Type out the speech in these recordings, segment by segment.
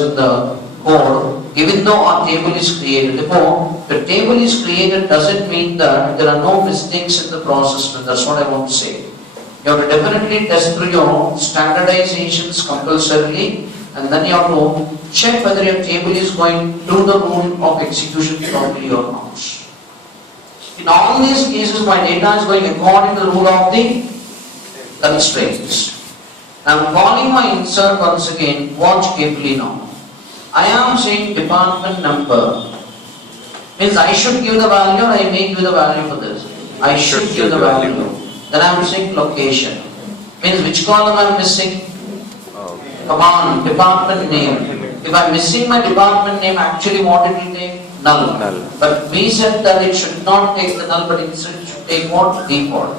in the code, even though our table is created. Therefore, the table is created doesn't mean that there are no mistakes in the process. That's what I want to say. You have to definitely test through your standardizations compulsorily, and then you have to check whether your table is going through the rule of execution properly or not. In all these cases, my data is going according to the rule of the constraints. I am calling my insert once again. Watch carefully now. I am saying department number. Means I should give the value, or I may give the value for this. I should give the value. Then I am saying location. Means which column I am missing? Command, department name. If I am missing my department name, actually what it will take? Null. But we said that it should not take the null, but instead it should take what? Default.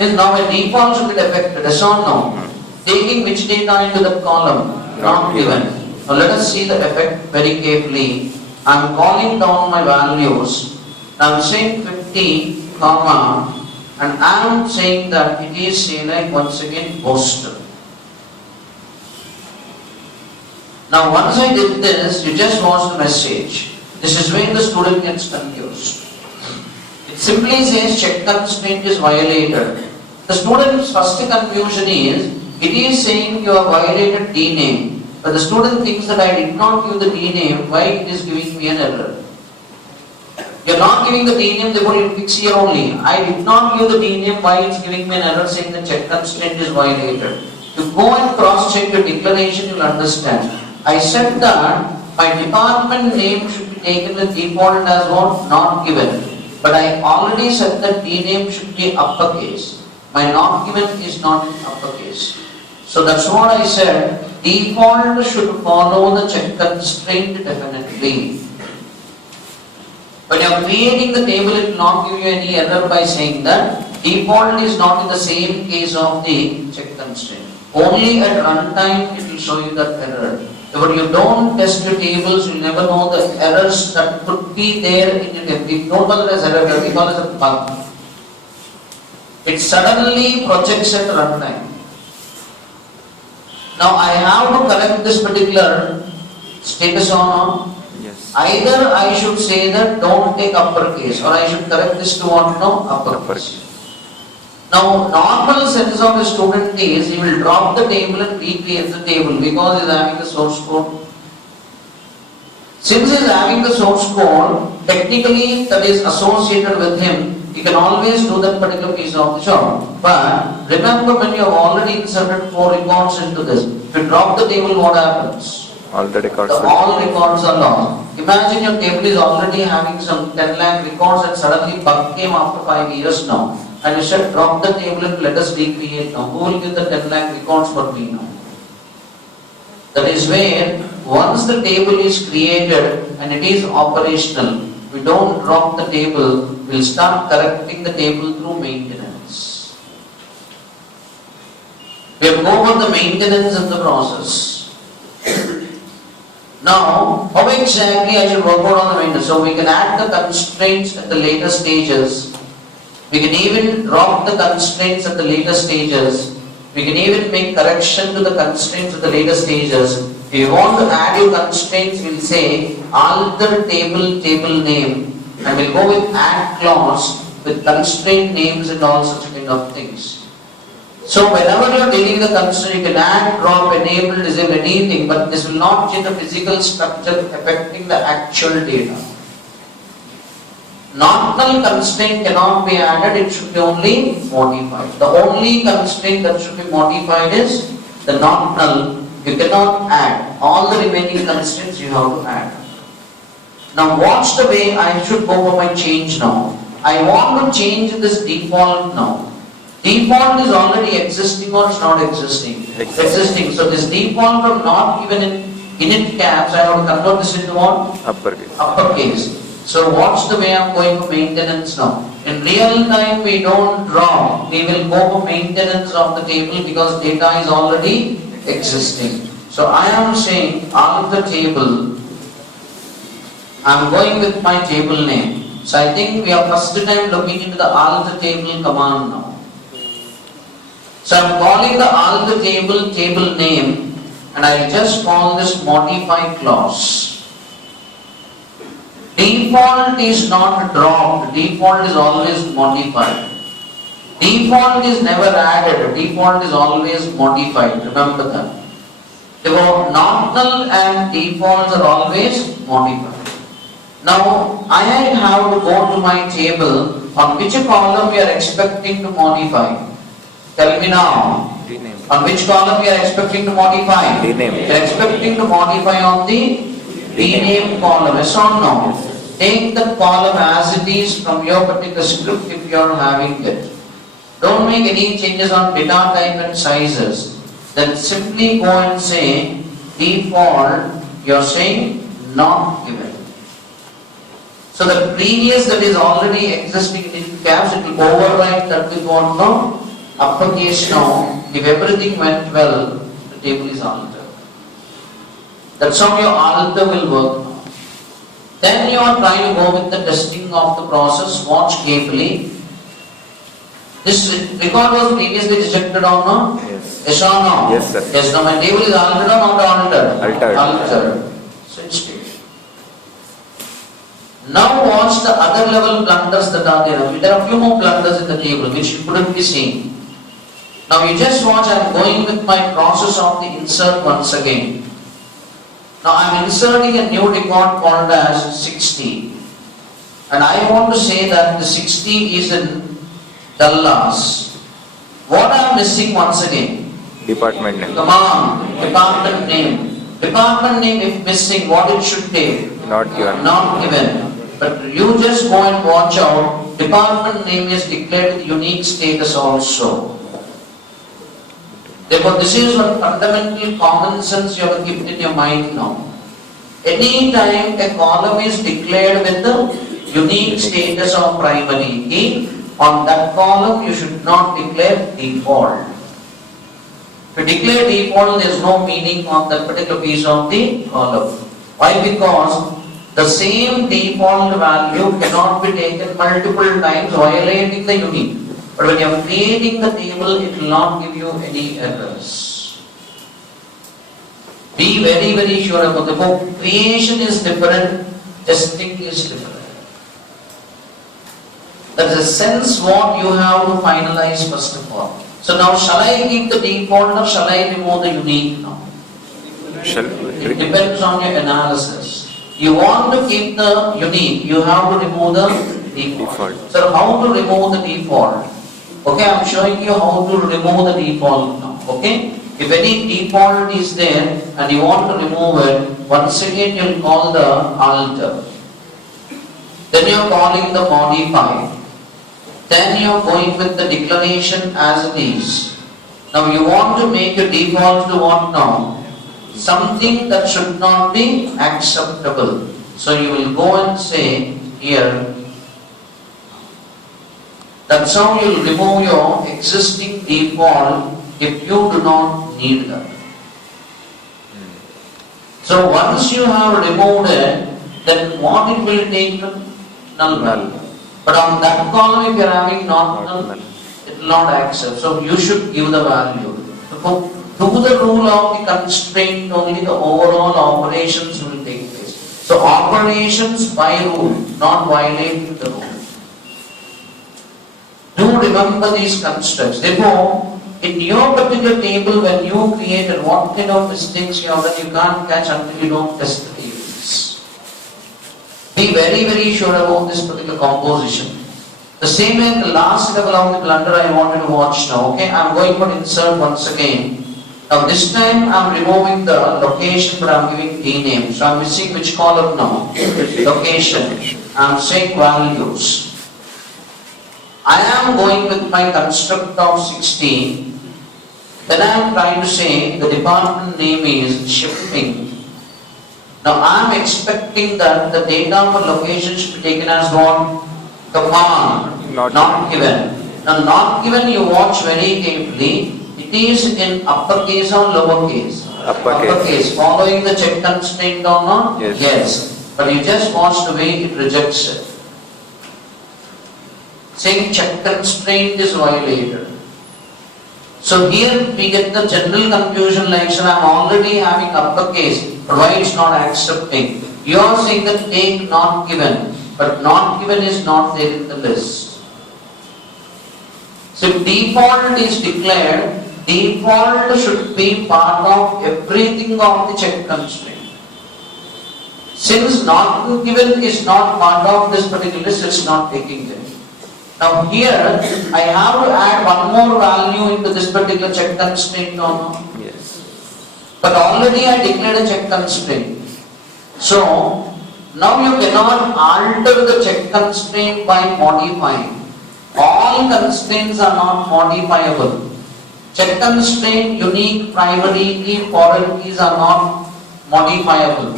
Means now a default should get affected, yes or no? Taking which data into the column? Not given. Now let us see the effect very carefully. I am calling down my values. I am saying 50, comma, and I am saying that it is say like once again post. Now once I did this, you just watch the message. This is when the student gets confused. It simply says check constraint is violated. The student's first confusion is, it is saying you have violated D name, but the student thinks that I did not give the D name, why it is giving me an error? You are not giving the D name, therefore you fix here only. I did not give the D name, why it is giving me an error saying the check constraint is violated. You go and cross check your declaration, you will understand. I said that my department name should be taken with default as what? Not given. But I already said that D name should be uppercase. My not given is not in uppercase. So that's what I said. Default should follow the check constraint definitely. When you are creating the table, it will not give you any error by saying that default is not in the same case of the check constraint. Only at runtime it will show you that error. If you don't test your tables, you will never know the errors that could be there in your table. We don't call it as error, we call it as a bug. It suddenly projects at runtime. Now I have to correct this particular status or not. Yes. Either I should say that don't take uppercase, or I should correct this to what? No, uppercase. Now normal sense of a student is he will drop the table and recreate the table because he is having the source code. Since he is having the source code, technically that is associated with him, he can always do that particular piece of the job. But remember, when you have already inserted 4 records into this, if you drop the table, what happens? All the records. All records are lost. Imagine your table is already having some 10 lakh records and suddenly bug came after 5 years now. And you said drop the table and let us recreate now. Who will give the 10 lakh records for me now? That is where once the table is created and it is operational, we don't drop the table, we will start correcting the table through maintenance. We have go over the maintenance in the process. Now, how exactly I should work out on the maintenance? So we can add the constraints at the later stages. We can even drop the constraints at the later stages. We can even make correction to the constraints at the later stages. If you want to add your constraints, we'll say alter table name, and we'll go with add clause with constraint names and all such kind of things. So whenever you are dealing with the constraint, you can add, drop, enable, disable anything, but this will not change the physical structure affecting the actual data. Not null constraint cannot be added, it should be only modified. The only constraint that should be modified is the not null. You cannot add. All the remaining constraints you have to add. Now watch the way I should go for my change now. I want to change this default now. Default is already existing or it's not existing? Existing. So this default from not given in init caps, I have to convert this into what? Uppercase. Uppercase. So watch the way I am going for maintenance now. In real time we don't drop. We will go for maintenance of the table because data is already existing. So I am saying alter table. I am going with my table name. So I think we are first time looking into the alter table command now. So I am calling the alter table name. and I will just call this modify clause. Default is not dropped, default is always modified. Default is never added, default is always modified, remember that. Therefore, not null and defaults are always modified. Now, I have to go to my table, on which column we are expecting to modify. Tell me now. Rename. On which column we are expecting to modify? Rename. We are expecting to modify on the rename column, yes or no? Take the column as it is from your particular script if you are having it. Don't make any changes on data type and sizes. Then simply go and say default, you are saying not given. So the previous that is already existing in caps, it will override that with what now? Uppercase now. If everything went well, the table is altered. That's how your alter will work now. Then you are trying to go with the testing of the process. Watch carefully. This record was previously rejected or not? Yes. Yes or no? Yes, sir. Yes, now my table is altered or not altered? Altered. Altered. So it's good. Now watch the other level blunders that are there. There are a few more blunders in the table which you couldn't be seeing. Now you just watch, I am going with my process of the insert once again. Now I am inserting a new record called as 60. And I want to say that the 60 is in Dallas. What I am missing once again? Department name. Come on, department name. Department name if missing, what it should take? Not given. Not given. But you just go and watch out, department name is declared with unique status also. Therefore, this is one fundamental common sense you have to keep in your mind now. Any time a column is declared with the unique status of primary key, on that column you should not declare default. If you declare default, there is no meaning on that particular piece of the column. Why? Because the same default value cannot be taken multiple times violating the unique. But when you are creating the table, it will not give you any errors. Be very, very sure about the book. Creation is different, testing is different. There is a sense what you have to finalize first of all. So now shall I keep the default or shall I remove the unique now? It depends on your analysis. You want to keep the unique, you have to remove the default. So how to remove the default? Okay, I am showing you how to remove the default now. Okay, if any default is there and you want to remove it, once again you will call the alter. Then you are calling the modify. Then you are going with the declaration as it is. Now you want to make your default to what now? Something that should not be acceptable. So you will go and say here, that's how you will remove your existing default if you do not need that. So once you have removed it, then what it will take? Null value. But on that column if you are having not null, it will not accept. So you should give the value. To the rule of the constraint, only the overall operations will take place. So operations by rule, not violating the rule. Do remember these constructs. Therefore, in your particular table, when you created what kind of mistakes you have done, you can't catch until you don't test the tables. Be very, very sure about this particular composition. The same at the last level of the blunder I wanted to watch now. Okay, I am going for insert once again. Now this time I am removing the location, but I am giving rename. So I am missing which column now? Location. I am saying values. I am going with my construct of 16. Then I am trying to say the department name is shipping. Now I am expecting that the data for location should be taken as what? Command. Not given. Now not given, you watch very carefully. It is in uppercase or lowercase? Uppercase. Following the check constraint or not? Yes. Yes. But you just watch the way it rejects it. Saying check constraint is violated. So here we get the general confusion like, sir, I'm already having uppercase, but why it's not accepting? You are saying that take not given, but not given is not there in the list. So if default is declared, default should be part of everything of the check constraint. Since not given is not part of this particular list, it's not taking them. Now here, I have to add one more value into this particular check constraint or not? Yes. But already I declared a check constraint. So, now you cannot alter the check constraint by modifying. All constraints are not modifiable. Check constraint, unique, primary key, foreign keys are not modifiable.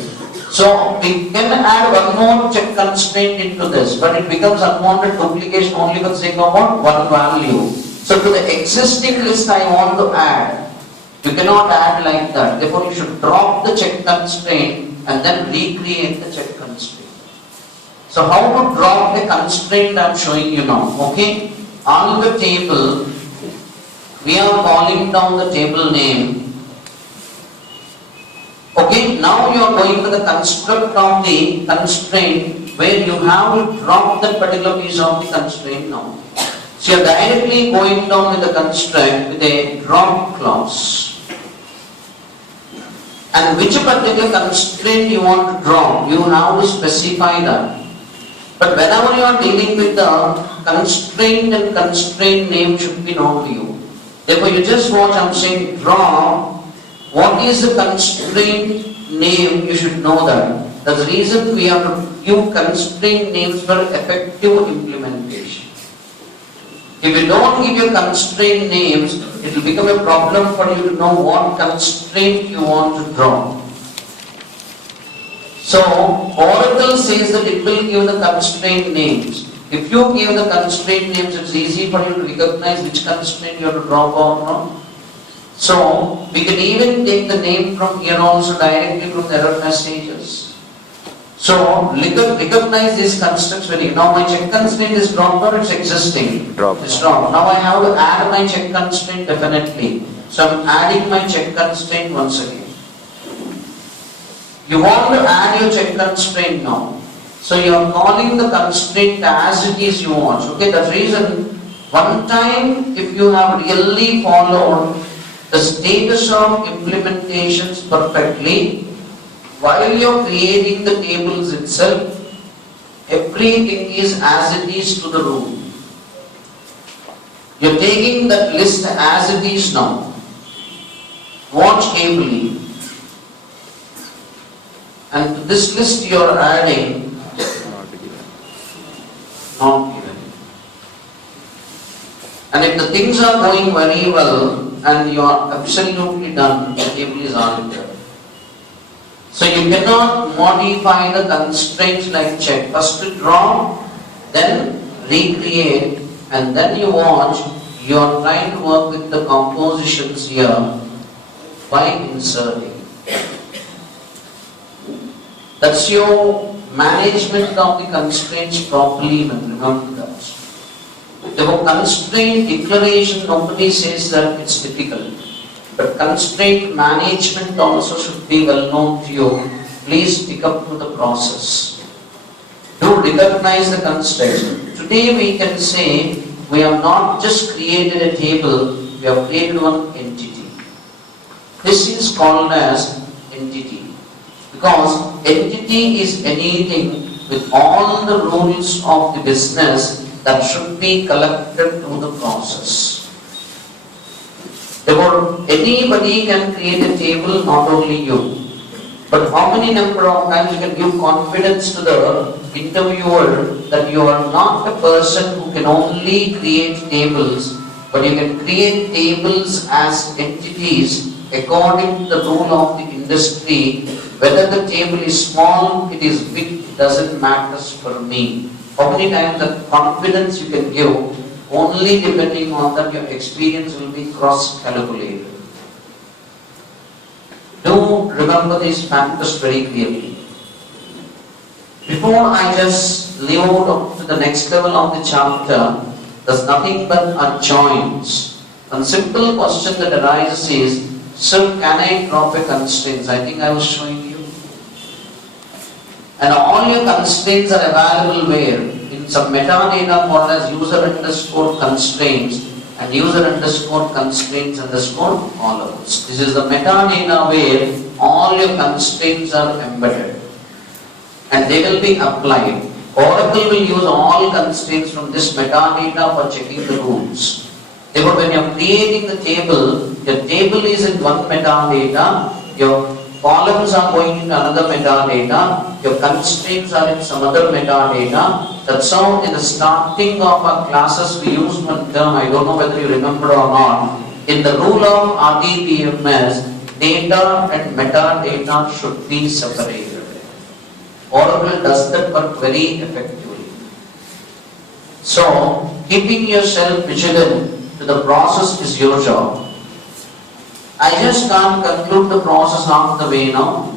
So we can add one more check constraint into this, but it becomes unwanted duplication only for the sake of one value. So to the existing list I want to add, you cannot add like that. Therefore you should drop the check constraint and then recreate the check constraint. So how to drop the constraint I am showing you now. Okay, on the table we are calling down the table name. Okay, now you are going to the construct of the constraint where you have to drop that particular piece of the constraint now. So you are directly going down with the construct with a drop clause. And which particular constraint you want to drop, you have to specify that. But whenever you are dealing with the constraint and constraint name should be known to you. Therefore you just watch, I am saying drop. What is the constraint name? You should know that. That's the reason we have to give constraint names for effective implementation. If you don't give your constraint names, it will become a problem for you to know what constraint you want to draw. So, Oracle says that it will give the constraint names. If you give the constraint names, it's easy for you to recognize which constraint you have to drop or not. So, we can even take the name from here also directly from the error messages. So, recognize these constructs very. Now my check constraint is dropped or it's existing? Drop. It's dropped. Now I have to add my check constraint definitely. So I'm adding my check constraint once again. You want to add your check constraint now. So you are calling the constraint as it is you want. Okay, that's reason one time if you have really followed the status of implementations perfectly, while you are creating the tables itself, everything is as it is to the rule. You are taking that list as it is now. Watch carefully. And to this list you are adding not given. And if the things are going very well and you are absolutely done, the table is already there. So you cannot modify the constraints like check. First to draw, then recreate, and then you watch. You are trying to work with the compositions here by inserting. That's your management of the constraints properly, remember that. The constraint declaration, nobody says that it's difficult. But constraint management also should be well known to you. Please pick up to the process. Do recognize the constraints. Today we can say we have not just created a table, we have created one entity. This is called as entity. Because entity is anything with all the rules of the business that should be collected to the process. Therefore, anybody can create a table, not only you. But how many number of times you can give confidence to the interviewer that you are not a person who can only create tables, but you can create tables as entities according to the rule of the industry. Whether the table is small, it is big, it doesn't matter for me. How many times that confidence you can give? Only depending on that your experience will be cross-calculated. Do remember these factors very clearly. Before I just leave out to the next level of the chapter, there's nothing but adjoins. One simple question that arises is, sir, can I drop a constraints? I think I was showing you. And all your constraints are available where? In some metadata called as user underscore constraints and user underscore constraints underscore followers. This is the metadata where all your constraints are embedded and they will be applied. Oracle will use all constraints from this metadata for checking the rules. Therefore, when you are creating the table, your table is in one metadata, your columns are going into another metadata, your constraints are in some other metadata. That's how in the starting of our classes we used one term, I don't know whether you remember or not. In the rule of RDBMS, data and metadata should be separated. Oracle does that work very effectively. So, keeping yourself vigilant to the process is your job. I just can't conclude the process half the way now.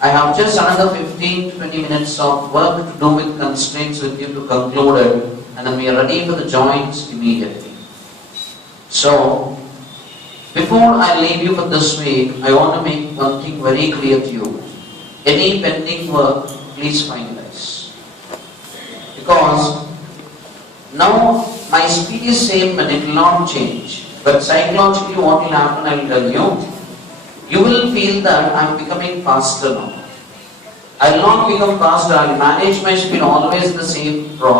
I have just another 15-20 minutes of work to do with constraints with you to conclude it, and then we are ready for the joins immediately. So, before I leave you for this week, I want to make one thing very clear to you. Any pending work, please finalize. Because now my speed is same and it will not change. But psychologically what will happen, I will tell you. You will feel that I am becoming faster now. I will not become faster, I will manage my speed always the same process.